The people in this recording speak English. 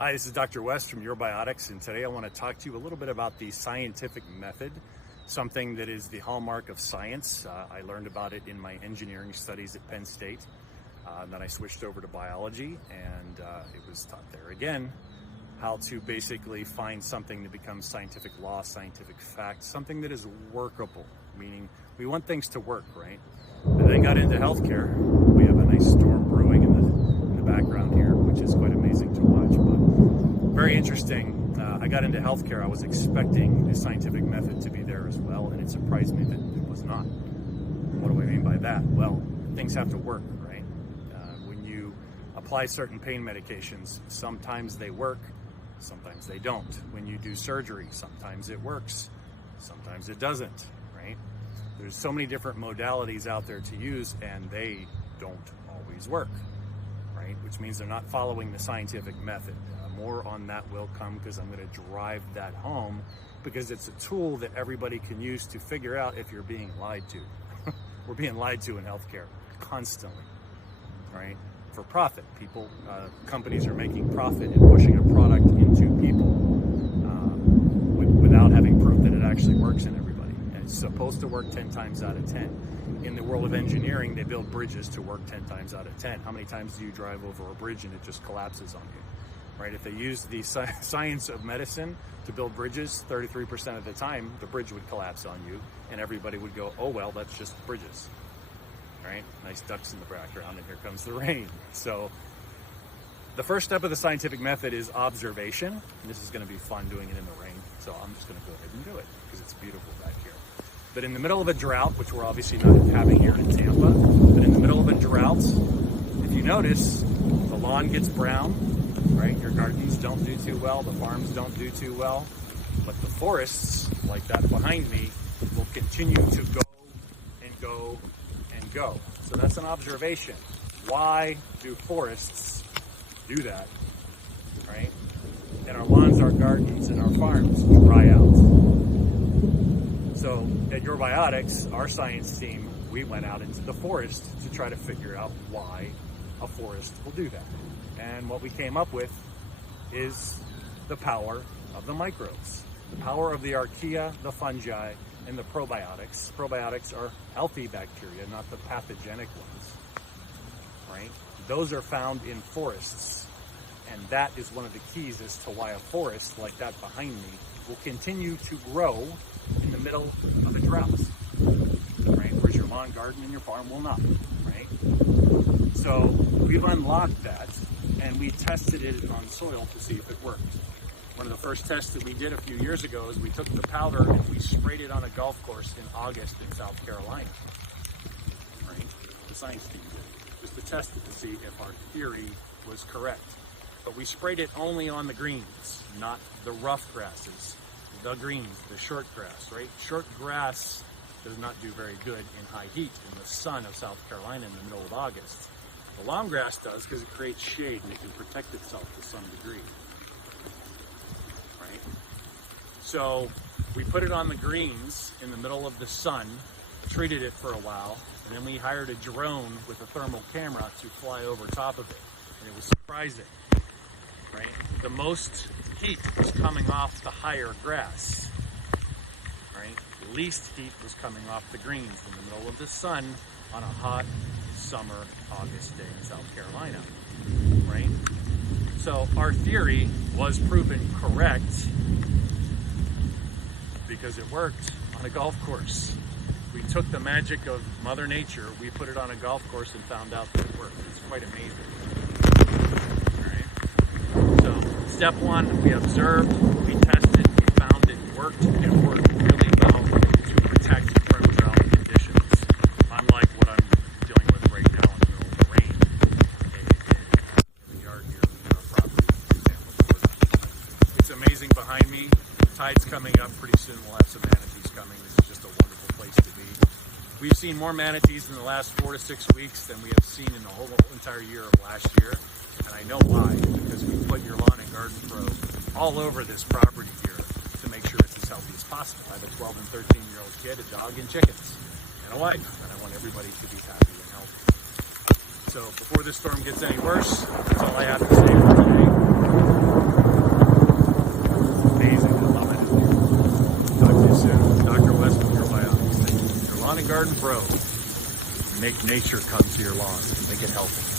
Hi, this is Dr. West from Eurobiotics, and today I want to talk to you a little bit about the scientific method, something that is the hallmark of science. I learned about it in my engineering studies at Penn State. Then I switched over to biology, and it was taught there again how to basically find something that becomes scientific law, scientific fact, something that is workable, meaning we want things to work, right? And then got into healthcare. We have a nice storm brewing in the background here, which is quite amazing to watch, but very interesting. I got into healthcare. I was expecting the scientific method to be there as well, and it surprised me that it was not. What do I mean by that? Well, things have to work, right? When you apply certain pain medications, sometimes they work, sometimes they don't. When you do surgery, sometimes it works, sometimes it doesn't, right? There's so many different modalities out there to use, and they don't always work, right? Which means they're not following the scientific method. More on that will come, because I'm going to drive that home, because it's a tool that everybody can use to figure out if you're being lied to. We're being lied to in healthcare constantly, right? For profit. Companies are making profit and pushing a product into people without having proof that it actually works in everybody. And it's supposed to work 10 times out of 10. In the world of engineering, they build bridges to work 10 times out of 10. How many times do you drive over a bridge and it just collapses on you? Right? If they used the science of medicine to build bridges, 33% of the time, the bridge would collapse on you, and everybody would go, oh, well, that's just bridges. Right? Nice ducks in the background, and here comes the rain. So the first step of the scientific method is observation. And this is going to be fun doing it in the rain, so I'm just going to go ahead and do it because it's beautiful back here. But in the middle of a drought, which we're obviously not having here in Tampa, but in the middle of a drought, if you notice, the lawn gets brown, right? Your gardens don't do too well, the farms don't do too well, but the forests, like that behind me, will continue to go and go and go. So that's an observation. Why do forests do that, right? And our lawns, our gardens, and our farms dry out. So at Eurobiotics, our science team, we went out into the forest to try to figure out why a forest will do that. And what we came up with is the power of the microbes, the power of the archaea, the fungi, and the probiotics. Probiotics are healthy bacteria, not the pathogenic ones, right? Those are found in forests, and that is one of the keys as to why a forest like that behind me will continue to grow in the middle of a drought, right? Whereas your lawn, garden, and your farm will not, right? So we've unlocked that, and we tested it on soil to see if it worked. One of the first tests that we did a few years ago is we took the powder and we sprayed it on a golf course in August in South Carolina. Right? The science team did it, just to test it to see if our theory was correct. But we sprayed it only on the greens, not the rough grasses. The greens, the short grass, right? Short grass does not do very good in high heat in the sun of South Carolina in the middle of August. The long grass does, because it creates shade and it can protect itself to some degree. Right? So we put it on the greens in the middle of the sun, treated it for a while, and then we hired a drone with a thermal camera to fly over top of it. And it was surprising. Right? The most heat was coming off the higher grass. Right? The least heat was coming off the greens in the middle of the sun on a hot summer August day in South Carolina, right? So our theory was proven correct because it worked on a golf course. We took the magic of Mother Nature, we put it on a golf course and found out that it worked. It's quite amazing. All right? So step one, we observed, we tested, we found it worked. It worked really well to protect from drought conditions, unlike what I'm dealing with right now in the middle of the rain in the yard here in our property in Tampa, Florida. It's amazing behind me. The tide's coming up pretty soon. We'll have some manatees coming. This is just a wonderful place to be. We've seen more manatees in the last 4 to 6 weeks than we have seen in the whole entire year of last year. And I know why, because we put Your Lawn and Garden Pro all over this property here to make sure it's as healthy as possible. I have a 12 and 13-year-old kid, a dog, and chickens, and a wife, and I want everybody to be happy and healthy. So before this storm gets any worse, that's all I have to say for today. Pro. Make nature come to your lawn. Make it healthy.